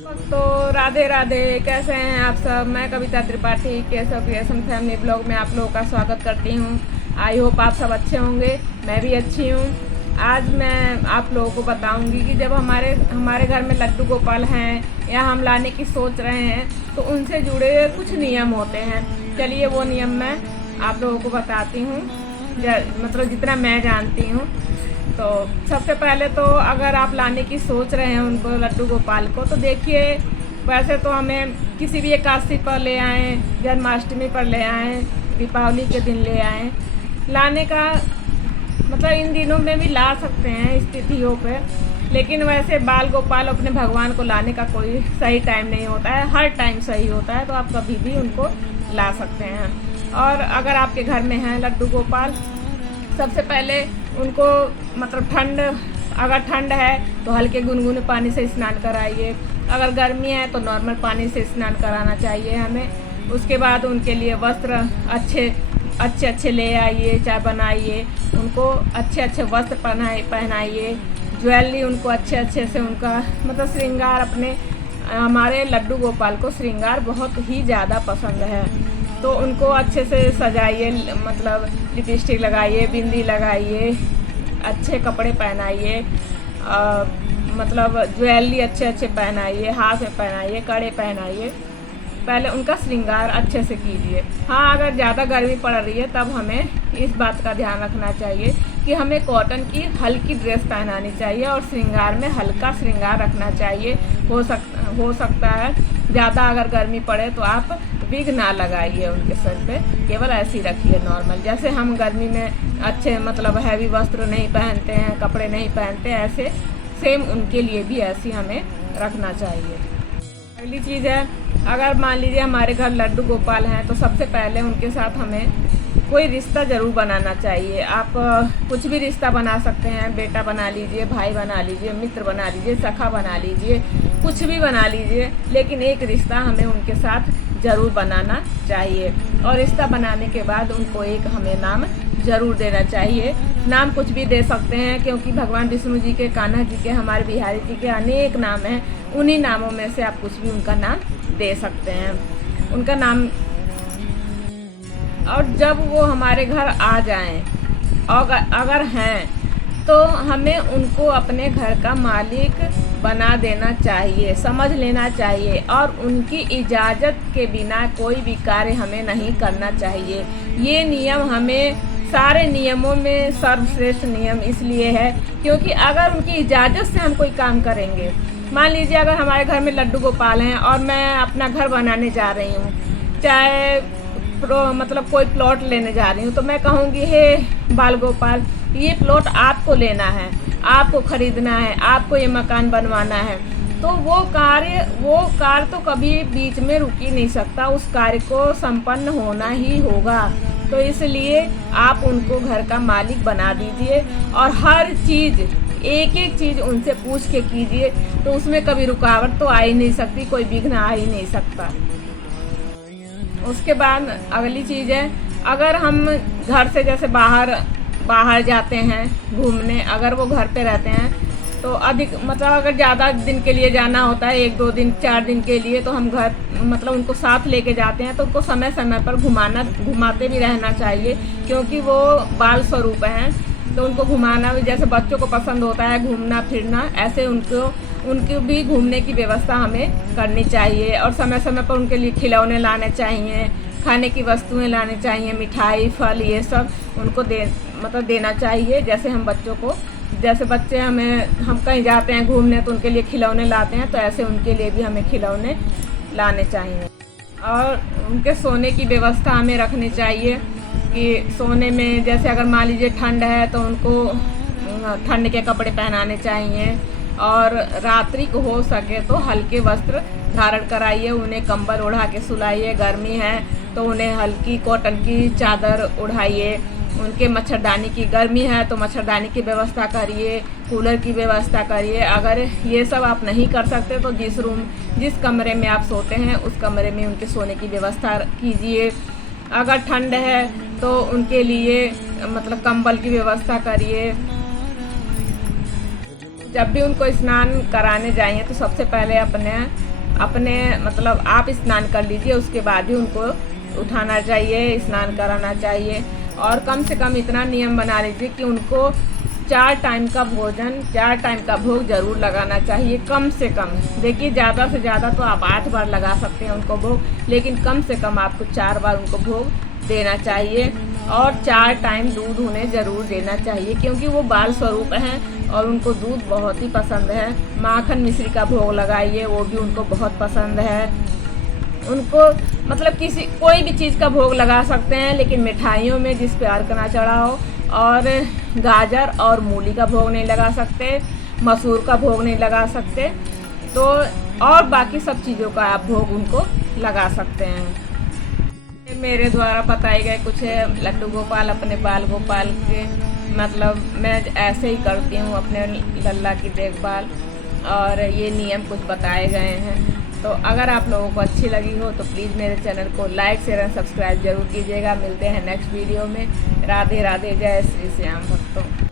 तो राधे राधे, कैसे हैं आप सब। मैं Kavita Tripathi Keshav creation family blog में आप लोगों का स्वागत करती हूँ। आई होप आप सब अच्छे होंगे, मैं भी अच्छी हूँ। आज मैं आप लोगों को बताऊंगी कि जब हमारे घर में लड्डू गोपाल हैं या हम लाने की सोच रहे हैं तो उनसे जुड़े कुछ नियम होते हैं। चलिए वो नियम मैं आप लोगों को बताती हूँ, मतलब जितना मैं जानती हूँ। तो सबसे पहले तो अगर आप लाने की सोच रहे हैं उनको लड्डू गोपाल को, तो देखिए वैसे तो हमें किसी भी एकादशी पर ले आएँ, जन्माष्टमी पर ले आएँ, दीपावली के दिन ले आएँ, लाने का मतलब इन दिनों में भी ला सकते हैं इस तिथियों पे। लेकिन वैसे बाल गोपाल अपने भगवान को लाने का कोई सही टाइम नहीं होता है, हर टाइम सही होता है, तो आप कभी भी उनको ला सकते हैं। और अगर आपके घर में है लड्डू गोपाल, सबसे पहले उनको मतलब अगर ठंड है तो हल्के गुनगुने पानी से स्नान कराइए। अगर गर्मी है तो नॉर्मल पानी से स्नान कराना चाहिए हमें। उसके बाद उनके लिए वस्त्र अच्छे ले आइए, चाहे बनाइए, उनको अच्छे वस्त्र पहनाइए। ज्वेलरी उनको अच्छे से उनका मतलब श्रृंगार हमारे लड्डू गोपाल को श्रृंगार बहुत ही ज़्यादा पसंद है, तो उनको अच्छे से सजाइए, मतलब लिपस्टिक लगाइए, बिंदी लगाइए, अच्छे कपड़े पहनाइए, मतलब ज्वेलरी अच्छे पहनाइए, हाथ में पहनाइए, कड़े पहनाइए। पहले उनका श्रृंगार अच्छे से कीजिए। हाँ, अगर ज़्यादा गर्मी पड़ रही है तब हमें इस बात का ध्यान रखना चाहिए कि हमें कॉटन की हल्की ड्रेस पहनानी चाहिए और श्रृंगार में हल्का श्रृंगार रखना चाहिए। हो सकता है ज़्यादा अगर गर्मी पड़े तो आप विग ना लगाइए उनके सर पे, केवल ऐसे ही रखिए नॉर्मल। जैसे हम गर्मी में अच्छे मतलब हैवी वस्त्र नहीं पहनते हैं, कपड़े नहीं पहनते, ऐसे सेम उनके लिए भी ऐसे हमें रखना चाहिए। अगली चीज़ है, अगर मान लीजिए हमारे घर लड्डू गोपाल हैं तो सबसे पहले उनके साथ हमें कोई रिश्ता ज़रूर बनाना चाहिए। आप कुछ भी रिश्ता बना सकते हैं, बेटा बना लीजिए, भाई बना लीजिए, मित्र बना लीजिए, सखा बना लीजिए, कुछ भी बना लीजिए, लेकिन एक रिश्ता हमें उनके साथ ज़रूर बनाना चाहिए। और रिश्ता बनाने के बाद उनको एक हमें नाम ज़रूर देना चाहिए। नाम कुछ भी दे सकते हैं, क्योंकि भगवान विष्णु जी के, कान्हा जी के, हमारे बिहारी जी के अनेक नाम हैं। उन्हीं नामों में से आप कुछ भी उनका नाम दे सकते हैं, उनका नाम। और जब वो हमारे घर आ जाएं, और अगर हैं तो हमें उनको अपने घर का मालिक बना देना चाहिए, समझ लेना चाहिए, और उनकी इजाज़त के बिना कोई भी कार्य हमें नहीं करना चाहिए। ये नियम हमें सारे नियमों में सर्वश्रेष्ठ नियम इसलिए है क्योंकि अगर उनकी इजाज़त से हम कोई काम करेंगे, मान लीजिए अगर हमारे घर में लड्डू गोपाल हैं और मैं अपना घर बनाने जा रही हूँ, चाहे मतलब कोई प्लॉट लेने जा रही हूँ, तो मैं कहूँगी हे बाल गोपाल, ये प्लॉट आपको लेना है, आपको खरीदना है, आपको ये मकान बनवाना है, तो वो कार्य तो कभी बीच में रुक ही नहीं सकता, उस कार्य को संपन्न होना ही होगा। तो इसलिए आप उनको घर का मालिक बना दीजिए और हर चीज़ एक चीज़ उनसे पूछ के कीजिए, तो उसमें कभी रुकावट तो आ ही नहीं सकती, कोई विघ्न आ ही नहीं सकता। उसके बाद अगली चीज़ है, अगर हम घर से जैसे बाहर जाते हैं घूमने, अगर वो घर पे रहते हैं तो अधिक मतलब अगर ज़्यादा दिन के लिए जाना होता है, 1-2 दिन 4 दिन के लिए, तो हम घर मतलब उनको साथ लेके जाते हैं, तो उनको समय समय पर घुमाते भी रहना चाहिए, क्योंकि वो बाल स्वरूप हैं, तो उनको घुमाना भी, जैसे बच्चों को पसंद होता है घूमना फिरना, ऐसे उनको भी घूमने की व्यवस्था हमें करनी चाहिए। और समय समय पर उनके लिए खिलौने लाने चाहिए, खाने की वस्तुएं लाने चाहिए, मिठाई, फल, ये सब उनको देना चाहिए। जैसे हम बच्चों को, जैसे बच्चे हम कहीं जाते हैं घूमने तो उनके लिए खिलौने लाते हैं, तो ऐसे उनके लिए भी हमें खिलौने लाने चाहिए। और उनके सोने की व्यवस्था हमें रखनी चाहिए कि सोने में, जैसे अगर मान लीजिए ठंड है तो उनको ठंड के कपड़े पहनाने चाहिए, और रात्रि को हो सके तो हल्के वस्त्र धारण कराइए, उन्हें कंबल ओढ़ा के सुलाइए। गर्मी है तो उन्हें हल्की कॉटन की चादर ओढ़ाइए। उनके मच्छरदानी की, गर्मी है तो मच्छरदानी की व्यवस्था करिए, कूलर की व्यवस्था करिए। अगर ये सब आप नहीं कर सकते तो जिस कमरे में आप सोते हैं उस कमरे में उनके सोने की व्यवस्था कीजिए। अगर ठंड है तो उनके लिए मतलब कंबल की व्यवस्था करिए। जब भी उनको स्नान कराने जाइए तो सबसे पहले अपने अपने मतलब आप स्नान कर लीजिए, उसके बाद ही उनको उठाना चाहिए, स्नान कराना चाहिए। और कम से कम इतना नियम बना लीजिए कि उनको 4 टाइम का भोजन, 4 टाइम का भोग जरूर लगाना चाहिए, कम से कम। देखिए ज़्यादा से ज़्यादा तो आप 8 बार लगा सकते हैं उनको भोग, लेकिन कम से कम आपको 4 बार उनको भोग देना चाहिए। और 4 टाइम दूध उन्हें ज़रूर देना चाहिए, क्योंकि वो बाल स्वरूप हैं और उनको दूध बहुत ही पसंद है। माखन मिश्री का भोग लगाइए, वो भी उनको बहुत पसंद है। उनको मतलब कोई भी चीज़ का भोग लगा सकते हैं, लेकिन मिठाइयों में जिस पे अर्चना चढ़ा हो, और गाजर और मूली का भोग नहीं लगा सकते, मसूर का भोग नहीं लगा सकते। तो और बाकी सब चीज़ों का आप भोग उनको लगा सकते हैं। मेरे द्वारा बताए गए कुछ लड्डू गोपाल, अपने बाल गोपाल के मतलब मैं ऐसे ही करती हूँ अपने लल्ला की देखभाल, और ये नियम कुछ बताए गए हैं। तो अगर आप लोगों को अच्छी लगी हो तो प्लीज़ मेरे चैनल को लाइक शेयर एंड सब्सक्राइब जरूर कीजिएगा। मिलते हैं नेक्स्ट वीडियो में। राधे राधे, जय श्री श्याम भक्तों।